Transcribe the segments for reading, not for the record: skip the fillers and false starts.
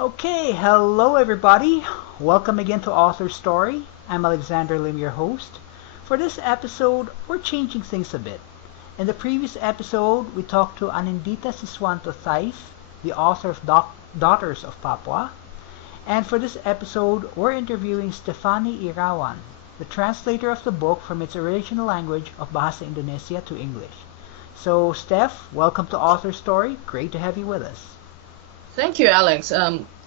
Okay, hello everybody. Welcome again to AuthorStory. I'm Alexander Lim, your host. For this episode, we're changing things a bit. In the previous episode, we talked to Anindita Siswanto Thais, the author of Daughters of Papua. And for this episode, we're interviewing Stefanny Irawan, the translator of the book from its original language of Bahasa Indonesia to English. So, Steph, welcome to AuthorStory. Great to have you with us. Thank you, Alex.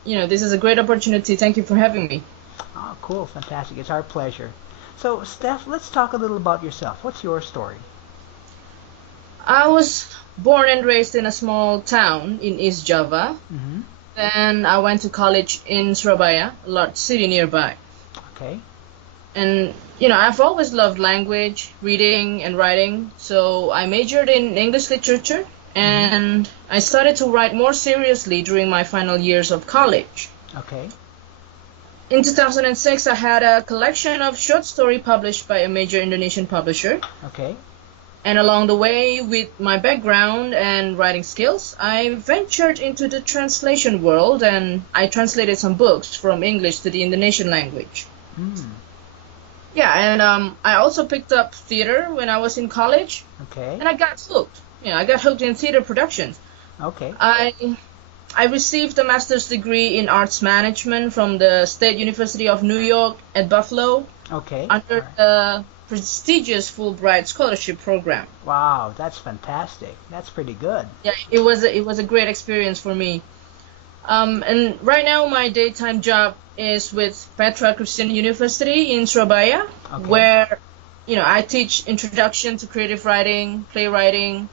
This is a great opportunity. Thank you for having me. Oh, cool. Fantastic. It's our pleasure. So, Steph, let's talk a little about yourself. What's your story? I was born and raised in a small town in East Java. Mm-hmm. Then I went to college in Surabaya, a large city nearby. Okay. And, I've always loved language, reading, and writing. So I majored in English literature, and I started to write more seriously during my final years of college. Okay. In 2006, I had a collection of short stories published by a major Indonesian publisher. Okay. And along the way, with my background and writing skills, I ventured into the translation world, and I translated some books from English to the Indonesian language. Mm. Yeah, and I also picked up theater when I was in college, Okay. and I got hooked. I got hooked in theater productions. Okay. I received a master's degree in arts management from the State University of New York at Buffalo. Okay. Under All right. the prestigious Fulbright scholarship program. Wow, that's fantastic. That's pretty good. Yeah, it was a great experience for me. And right now my daytime job is with Petra Christian University in Surabaya, Okay. where I teach introduction to creative writing, playwriting,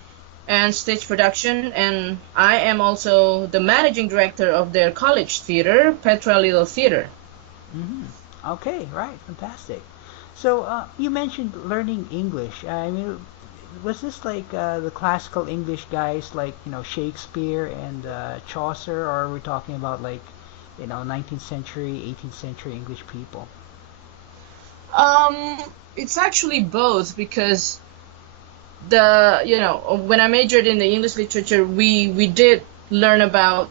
and stage production, and I am also the managing director of their college theater, Petra Little Theater. Mm-hmm. Okay, right. Fantastic. So, you mentioned learning English. I mean, was this like the classical English guys like, Shakespeare and Chaucer, or are we talking about like, 19th century, 18th century English people? It's actually both, because when I majored in the English literature, we did learn about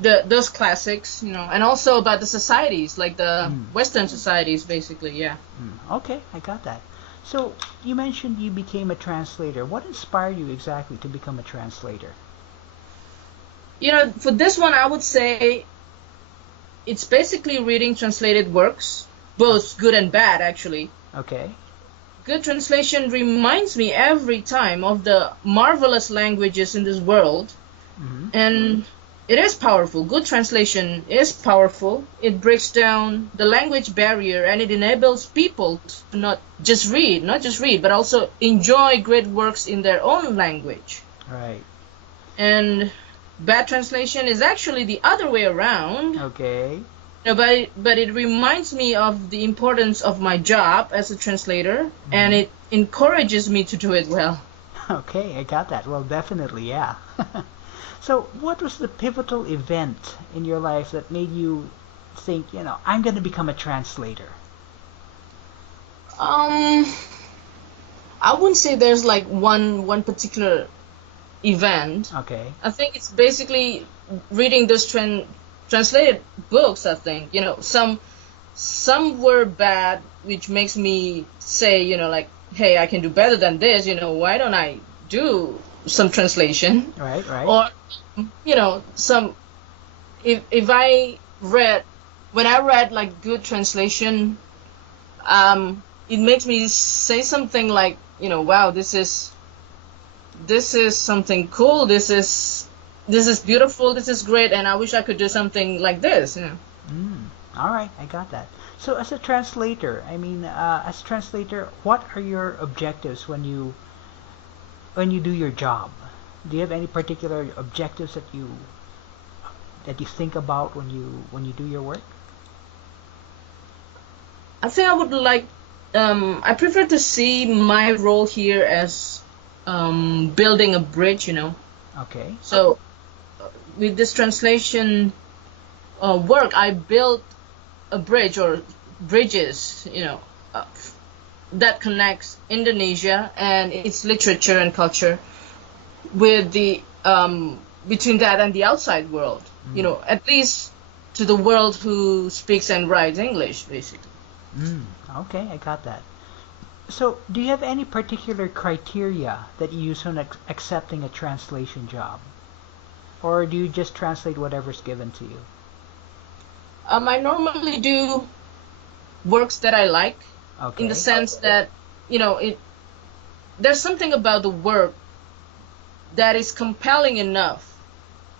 those classics, and also about the societies, like the Western societies, basically. Yeah. Okay, I got that. So, you mentioned you became a translator. What inspired you exactly to become a translator? For this one, I would say it's basically reading translated works, both good and bad, actually. Okay. Good translation reminds me every time of the marvelous languages in this world, and it is powerful. Good translation is powerful. It breaks down the language barrier, and it enables people to not just read, but also enjoy great works in their own language. Right. And bad translation is actually the other way around. Okay. But it reminds me of the importance of my job as a translator, and it encourages me to do it well. Okay, I got that. Well, definitely, yeah. So, what was the pivotal event in your life that made you think, I'm going to become a translator? I wouldn't say there's like one particular event. Okay. I think it's basically reading those translated books. I think some were bad, which makes me say, hey, I can do better than this. Why don't I do some translation? Right. Or if I read, when I read like good translation, it makes me say something like, wow, this is something cool. This is beautiful. This is great, and I wish I could do something like this. All right, I got that. So, as a translator, what are your objectives when you do your job? Do you have any particular objectives that you think about when you do your work? I think I would like. I prefer to see my role here as building a bridge. Okay. So, with this translation work, I built a bridge or bridges, that connects Indonesia and its literature and culture with the between that and the outside world. At least to the world who speaks and writes English, basically. Okay, I got that. So, do you have any particular criteria that you use when accepting a translation job? Or do you just translate whatever's given to you? I normally do works that I like, in the sense that, there's something about the work that is compelling enough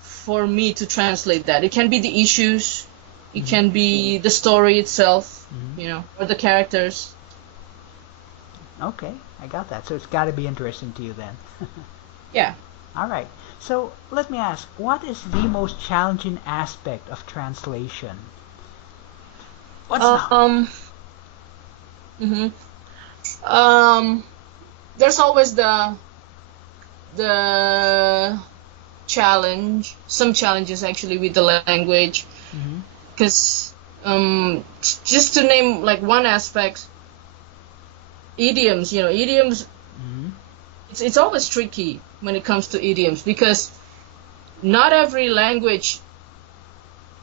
for me to translate that. It can be the issues, it can be the story itself, or the characters. Okay, I got that. So it's got to be interesting to you then. Yeah. All right. So let me ask, what is the most challenging aspect of translation? What's there's always the challenge, some challenges actually with the language, because just to name like one aspect, idioms. It's always tricky when it comes to idioms, because not every language,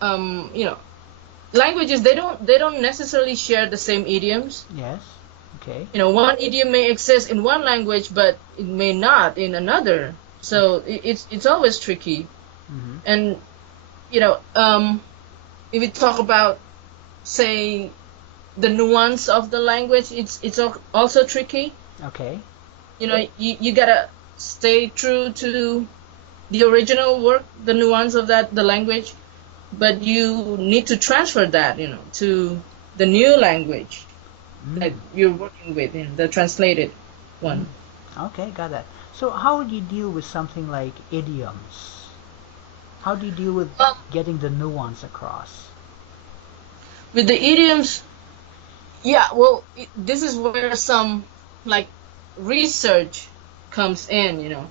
languages, they don't necessarily share the same idioms. Yes. Okay. One idiom may exist in one language, but it may not in another. So it's always tricky. And if we talk about, say, the nuance of the language, it's also tricky. Okay. You gotta stay true to the original work, the nuance of the language, but you need to transfer that, to the new language that you're working with, the translated one. Okay, got that. So how would you deal with something like idioms? How do you deal with getting the nuance across? With the idioms, this is where some like research comes in,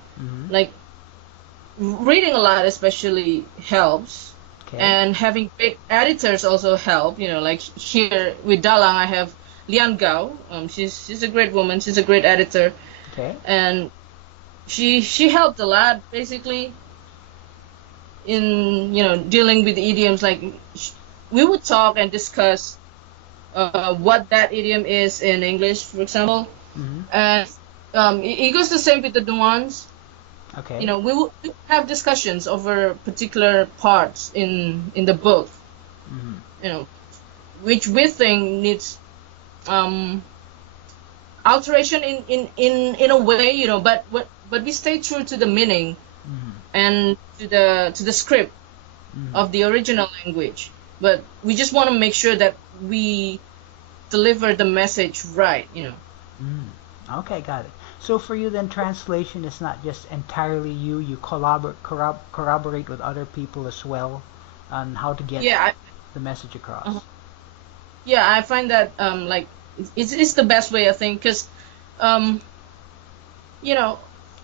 like reading a lot especially helps. Okay. And having great editors also help. Like here with Dalang, I have Lian Gao. She's a great woman. She's a great editor. Okay. And she helped a lot basically in dealing with idioms. Like we would talk and discuss what that idiom is in English, for example. And it goes the same with the nuance. Okay. We will have discussions over particular parts in the book. Which we think needs alteration in a way, but we stay true to the meaning and to the script of the original language. But we just want to make sure that we deliver the message right. Okay, got it. So for you then, translation is not just entirely you. You corroborate with other people as well on how to get the message across. Yeah, I find that like it's the best way, I think, because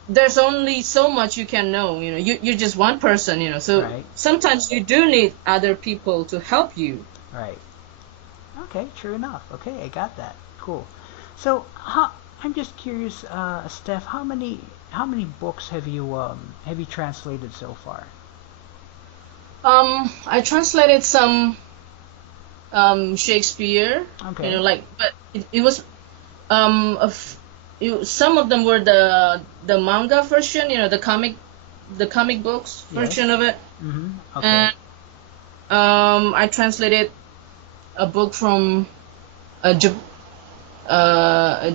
there's only so much you can know. You're just one person. So right. Sometimes you do need other people to help you. Right. Okay, true enough. Okay, I got that. Cool. So I'm just curious, Steph, how many books have you translated so far? I translated some Shakespeare. Okay. But it was some of them were the manga version, the comic books version of it. Okay. And I translated a book from a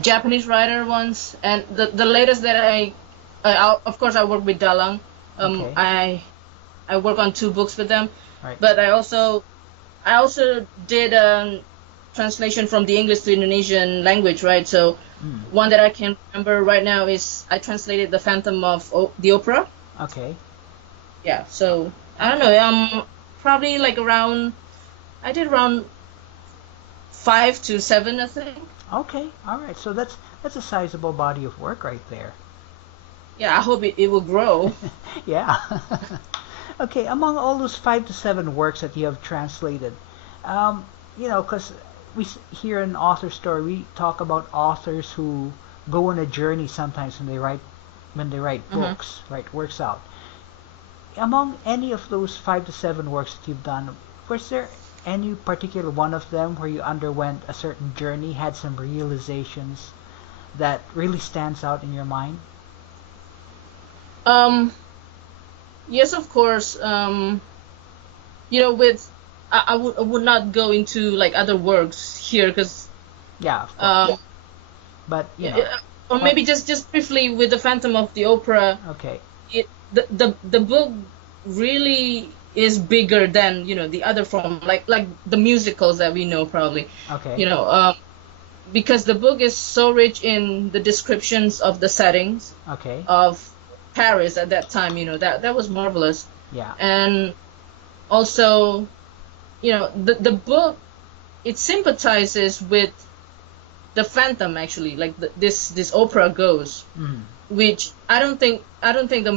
Japanese writer once, and the latest that I of course I work with Dalang. Okay. I work on 2 books with them, right. But I also did a translation from the English to Indonesian language, right? So one that I can remember right now is I translated The Phantom of the Opera. Okay. Yeah. So I don't know. Probably like I did around 5 to 7, I think. Okay, all right. So that's a sizable body of work right there. Yeah, I hope it will grow. Yeah. Okay, among all those 5 to 7 works that you have translated, because here in AuthorStory we talk about authors who go on a journey sometimes when they write books, write works out. Among any of those 5 to 7 works that you've done, Was there any particular one of them where you underwent a certain journey, had some realizations that really stands out in your mind? Yes, of course. With I would not go into like other works here because Yeah, of course. But or maybe just briefly with the Phantom of the Opera. Okay. The book really is bigger than the other form like the musicals that we know probably. Okay. Because the book is so rich in the descriptions of the settings. Okay. Of Paris at that time. That was marvelous. Yeah. And also, the book, it sympathizes with the Phantom actually, like this opera goes, which I don't think the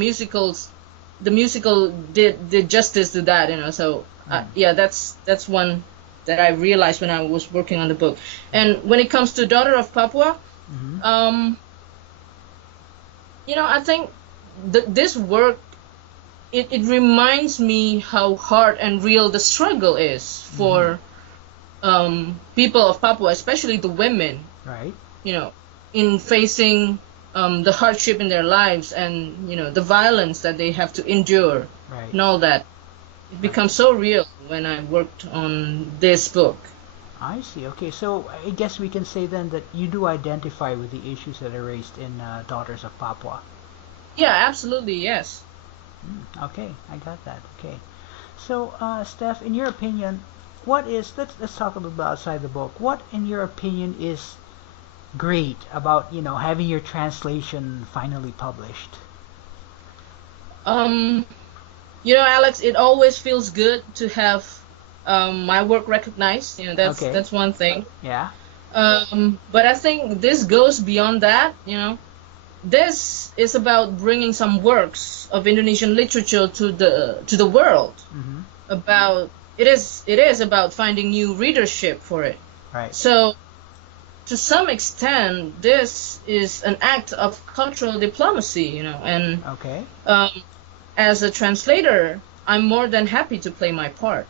musical did justice to that. So that's one that I realized when I was working on the book. And when it comes to Daughter of Papua, I think this work, it reminds me how hard and real the struggle is for people of Papua, especially the women. Right. In facing the hardship in their lives and the violence that they have to endure. Right. And all that. It becomes so real when I worked on this book. I see. Okay, so I guess we can say then that you do identify with the issues that are raised in Daughters of Papua. Yeah, absolutely, yes. Okay, I got that. Okay, so Steph, in your opinion, let's talk a little bit outside the book. What, in your opinion, is great about having your translation finally published? Alex, it always feels good to have my work recognized. That's one thing. Yeah. But I think this goes beyond that. This is about bringing some works of Indonesian literature to the world. It is about finding new readership for it. Right. So, to some extent, this is an act of cultural diplomacy. And okay. As a translator, I'm more than happy to play my part.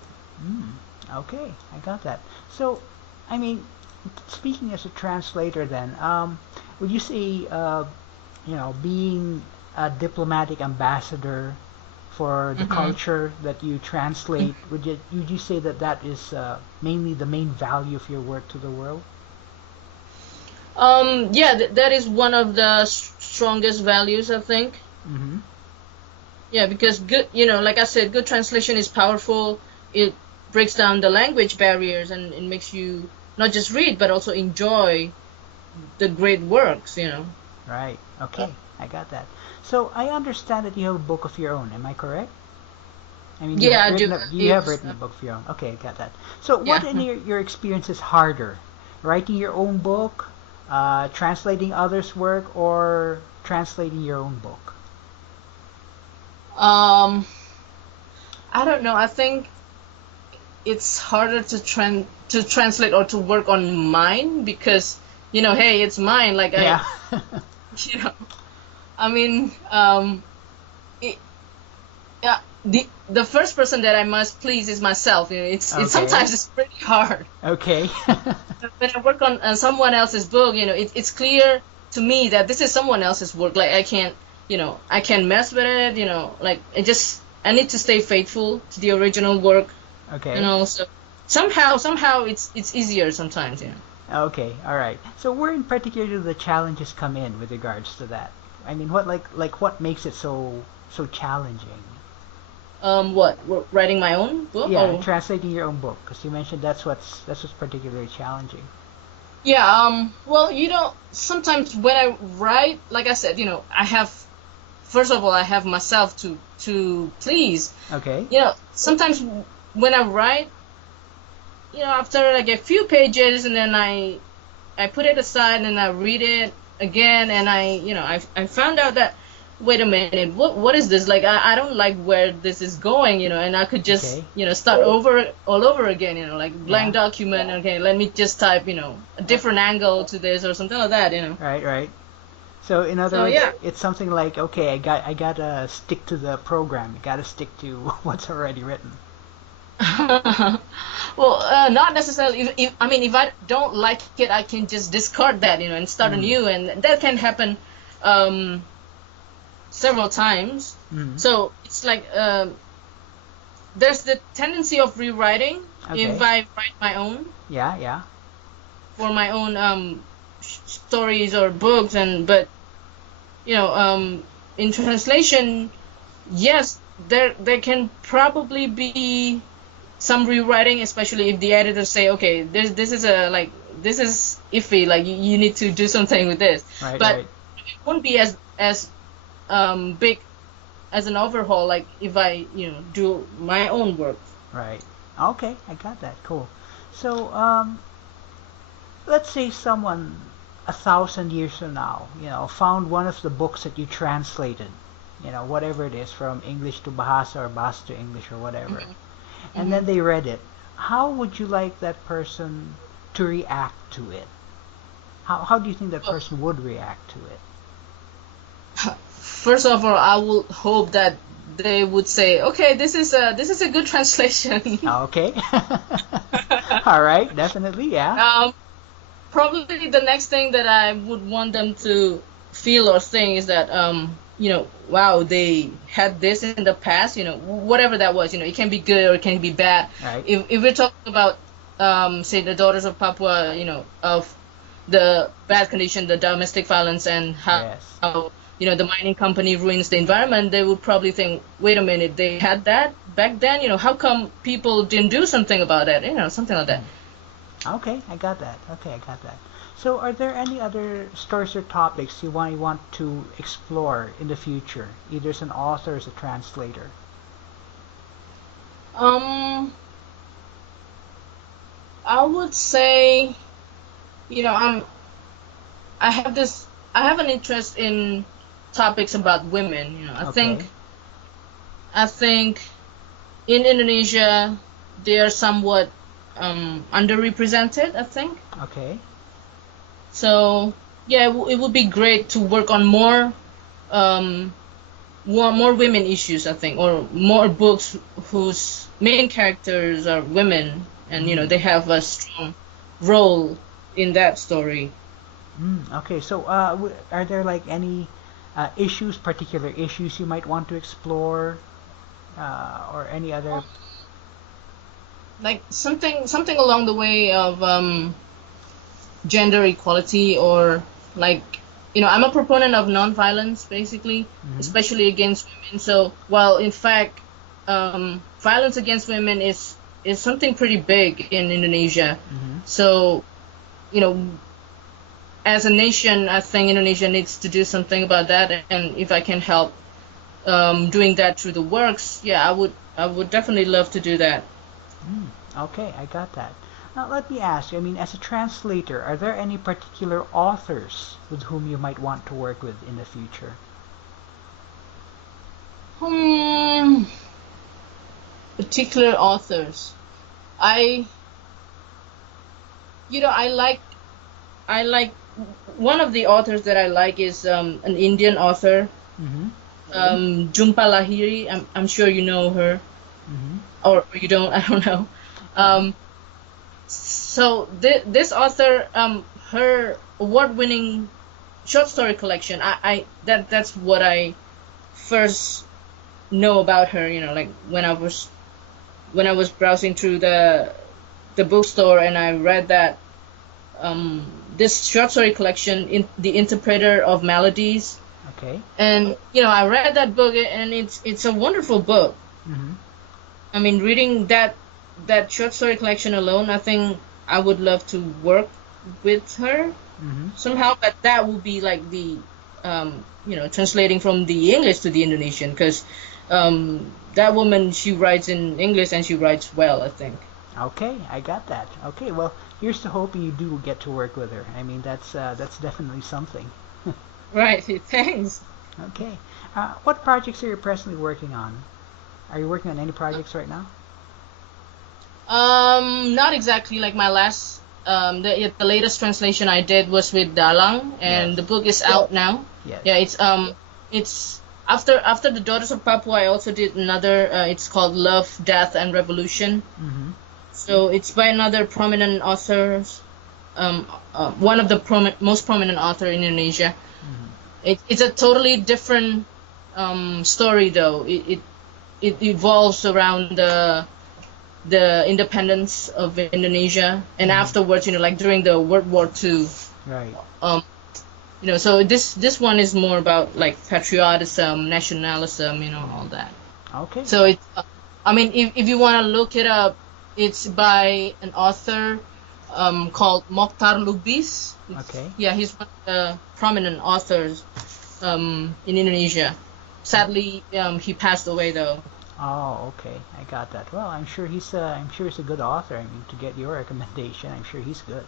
Okay, I got that. So, I mean, speaking as a translator, then, would you say, being a diplomatic ambassador for the culture that you translate, would you say that is mainly the main value of your work to the world? That is one of the strongest values, I think. Yeah, because good, like I said, good translation is powerful. It breaks down the language barriers and it makes you not just read but also enjoy the great works. Right. Okay, I got that. So I understand that you have a book of your own. Am I correct? I mean, I do. You have written a book of your own. Okay, I got that. So what in your experience is harder, writing your own book, translating others' work, or translating your own book? I don't know. I think it's harder to translate or to work on mine because hey, it's mine. Like I mean, the first person that I must please is myself. It's sometimes it's pretty hard. Okay. When I work on someone else's book, it's clear to me that this is someone else's work. Like I can't mess with it. Like I need to stay faithful to the original work. Okay. So somehow it's easier sometimes. Okay, all right. So where in particular do the challenges come in with regards to that? I mean, what what makes it so challenging? What, writing my own book? Yeah, translating your own book, because you mentioned that's what's particularly challenging. Yeah. Well, sometimes when I write, like I said, first of all, I have myself to please. Okay. Sometimes when I write, after like a few pages, and then I put it aside and I read it again, and I found out that, wait a minute, what is this? Like I don't like where this is going, and I could just start all over again, like blank document. Okay, let me just type a different angle to this or something like that. Right. So in other words, it's something like, okay, I gotta stick to the program. I gotta stick to what's already written. Well, not necessarily. If I don't like it, I can just discard that, and start anew, and that can happen several times. So it's like there's the tendency of rewriting if I write my own. Yeah. For my own stories or books, but in translation, yes, there can probably be some rewriting, especially if the editors say, okay, this is iffy, like you need to do something with this. But it won't be as big as an overhaul, like if I do my own work. Right. Okay, I got that. Cool. So let's say someone 1,000 years from now, found one of the books that you translated, whatever it is, from English to Bahasa or Bahasa to English or whatever, and then they read it. How would you like that person to react to it? How do you think that person would react to it? First of all, I would hope that they would say, okay, this is a good translation. Okay. All right, definitely, yeah. Probably the next thing that I would want them to feel or think is that, wow, they had this in the past, whatever that was, it can be good or it can be bad. Right. If we're talking about, say, the daughters of Papua, of the bad condition, the domestic violence, and how the mining company ruins the environment, they would probably think, wait a minute, they had that back then, how come people didn't do something about that, something like that. Okay, I got that. So are there any other stories or topics you want to explore in the future, either as an author or as a translator? I would say, I have an interest in topics about women. I think in Indonesia they are somewhat underrepresented, I think. Okay. So yeah, it would be great to work on more women issues, I think, or more books whose main characters are women, and they have a strong role in that story. Okay, so are there like any particular issues you might want to explore, or any other? Like something along the way of gender equality, or like I'm a proponent of non-violence, basically, especially against women. So while in fact violence against women is something pretty big in Indonesia, so as a nation, I think Indonesia needs to do something about that, and if I can help doing that through the works, I would definitely love to do that. Okay, I got that. Now let me ask you, as a translator, are there any particular authors with whom you might want to work with in the future? Particular authors. I like one of the authors that I like is an Indian author, Jhumpa Lahiri. I'm sure you know her, or you don't. I don't know. So this author, her award-winning short story collection, that's what I first know about her. Like when I was browsing through the bookstore, and I read that this short story collection, in The Interpreter of Melodies. Okay. And I read that book, and it's a wonderful book. Reading that short story collection alone, I think I would love to work with her somehow. But that would be like the translating from the English to the Indonesian, because that woman, she writes in English and she writes well, I think. Okay, I got that. Okay, well, here's to hoping you do get to work with her. That's definitely something. Right, thanks. Okay. What projects are you presently working on? Are you working on any projects right now? Not exactly. Like my last, the latest translation I did was with Dalang, and the book is out now. Yes. Yeah, it's after The Daughters of Papua, I also did another. It's called Love, Death, and Revolution. Mm-hmm. So it's by another prominent author, one of the most prominent author in Indonesia. Mm-hmm. It's a totally different story, though. It evolves around the independence of Indonesia, and afterwards, like during the World War II. Right. So this one is more about like patriotism, nationalism, all that. Okay. So it, if you want to look it up, it's by an author called Mokhtar Lubis. Okay. Yeah, he's one of the prominent authors in Indonesia. Sadly, he passed away though. Oh, okay. I got that. Well, I'm sure he's a good author. I mean, to get your recommendation, I'm sure he's good.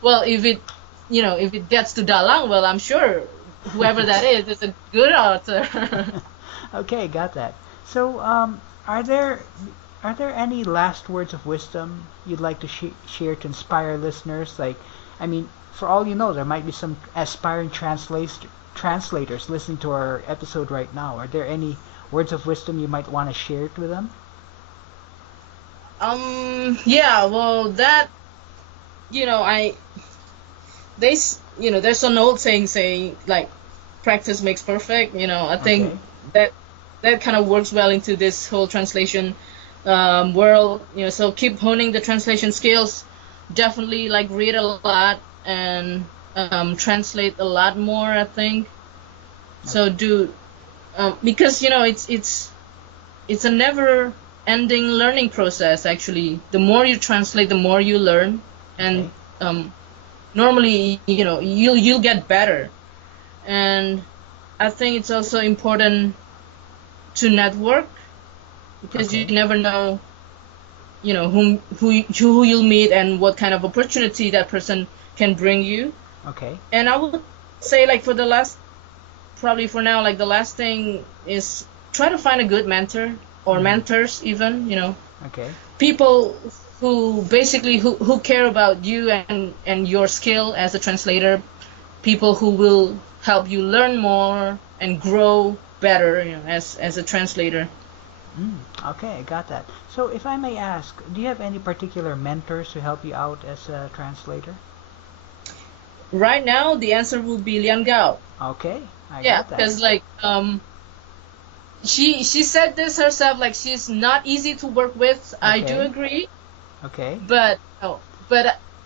Well, if it gets to Dalang, well, I'm sure whoever that is a good author. Okay, got that. So, are there any last words of wisdom you'd like to share to inspire listeners? Like, I mean, for all you know, there might be some aspiring translators listening to our episode right now. Are there any words of wisdom you might want to share to them? Yeah, well, that, there's an old saying like practice makes perfect. I think that kind of works well into this whole translation world. So keep honing the translation skills. Definitely like read a lot and translate a lot more, I think. So because it's a never ending learning process. Actually, the more you translate, the more you learn, and normally you'll get better. And I think it's also important to network, because you never know who you'll meet and what kind of opportunity that person can bring you. Okay. And I would say, like, for now, like, the last thing is try to find a good mentor or mentors even, Okay. people who basically who care about you and your skill as a translator, people who will help you learn more and grow better, as a translator. Okay, I got that. So if I may ask, do you have any particular mentors who help you out as a translator? Right now, the answer will be Lian Gao. Okay, I Yeah, got that. because like she said this herself, like she's not easy to work with. I do agree. Okay. But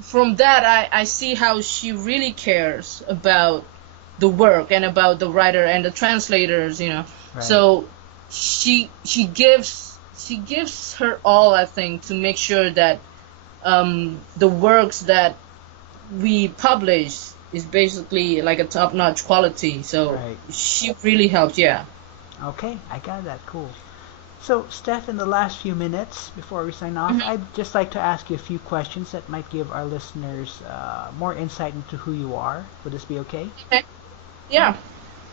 from that, I see how she really cares about the work and about the writer and the translators. Right. So she gives her all, I think, to make sure that the works that we publish is basically like a top-notch quality. So she really helps. Yeah. Okay, I got that. Cool. So, Steph, in the last few minutes before we sign off, I'd just like to ask you a few questions that might give our listeners more insight into who you are. Would this be okay? Okay. Yeah.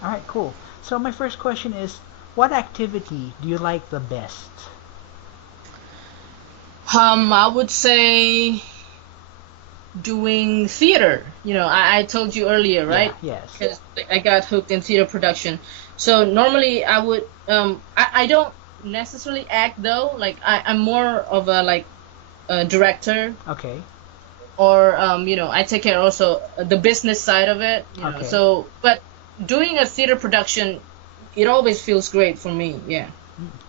All right, cool. So my first question is, what activity do you like the best? I would say doing theater. I told you earlier, right? Yeah, yes. Because I got hooked in theater production. So normally I would, I don't necessarily act though. Like I'm more of a director. Okay. Or I take care also the business side of it. Okay. So, but doing a theater production, it always feels great for me. Yeah.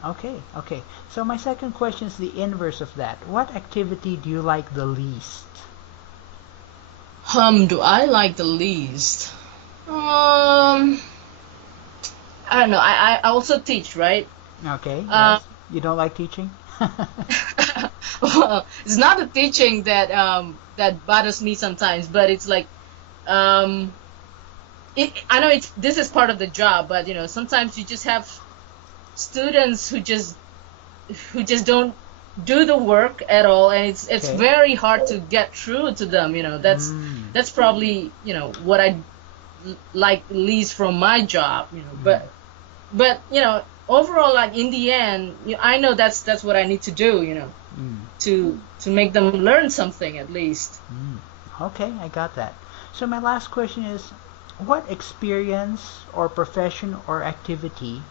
Okay. So my second question is the inverse of that. What activity do you like the least? Do I like the least? I don't know. I also teach, right? Okay. Yes. You don't like teaching? Well, it's not the teaching that bothers me sometimes, but it's like I know this is part of the job, but sometimes you just have students who just don't do the work at all, and it's very hard to get through to them. That's probably what I like least from my job. But overall, like in the end, I know that's what I need to do. To make them learn something at least. Okay, I got that. So my last question is, what experience or profession or activity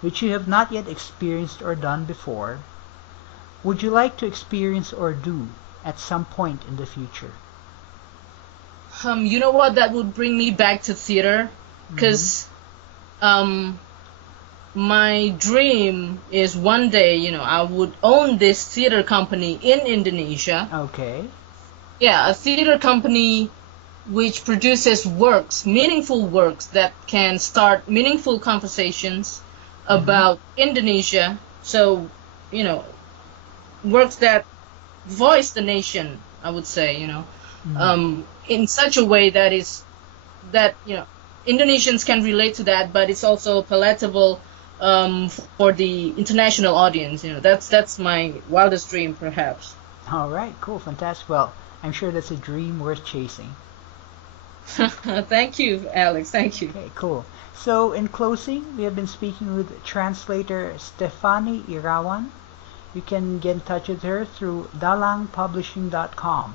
which you have not yet experienced or done before would you like to experience or do at some point in the future? You know what? That would bring me back to theater, because my dream is one day, I would own this theater company in Indonesia. Okay. Yeah, a theater company which produces works, meaningful works that can start meaningful conversations about Indonesia. So, works that voice the nation, I would say, in such a way that Indonesians can relate to that, but it's also palatable for the international audience. That's my wildest dream, perhaps. All right, cool, fantastic. Well, I'm sure that's a dream worth chasing. Thank you, Alex. Thank you. Okay, cool. So, in closing, we have been speaking with translator Stefanny Irawan. You can get in touch with her through dalangpublishing.com.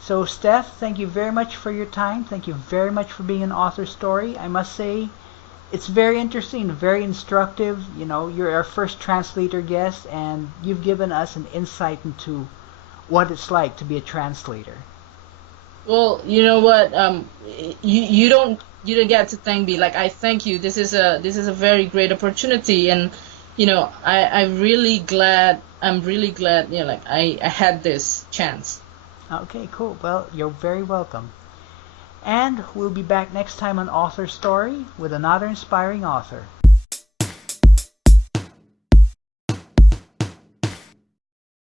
So, Steph, thank you very much for your time. Thank you very much for being an author story. I must say, it's very interesting, very instructive. You're our first translator guest, and you've given us an insight into what it's like to be a translator. Well, you know what? You don't get to thank me. Like, I thank you. This is a very great opportunity, and I'm really glad. I had this chance. Okay, cool. Well, you're very welcome. And we'll be back next time on Author Story with another inspiring author.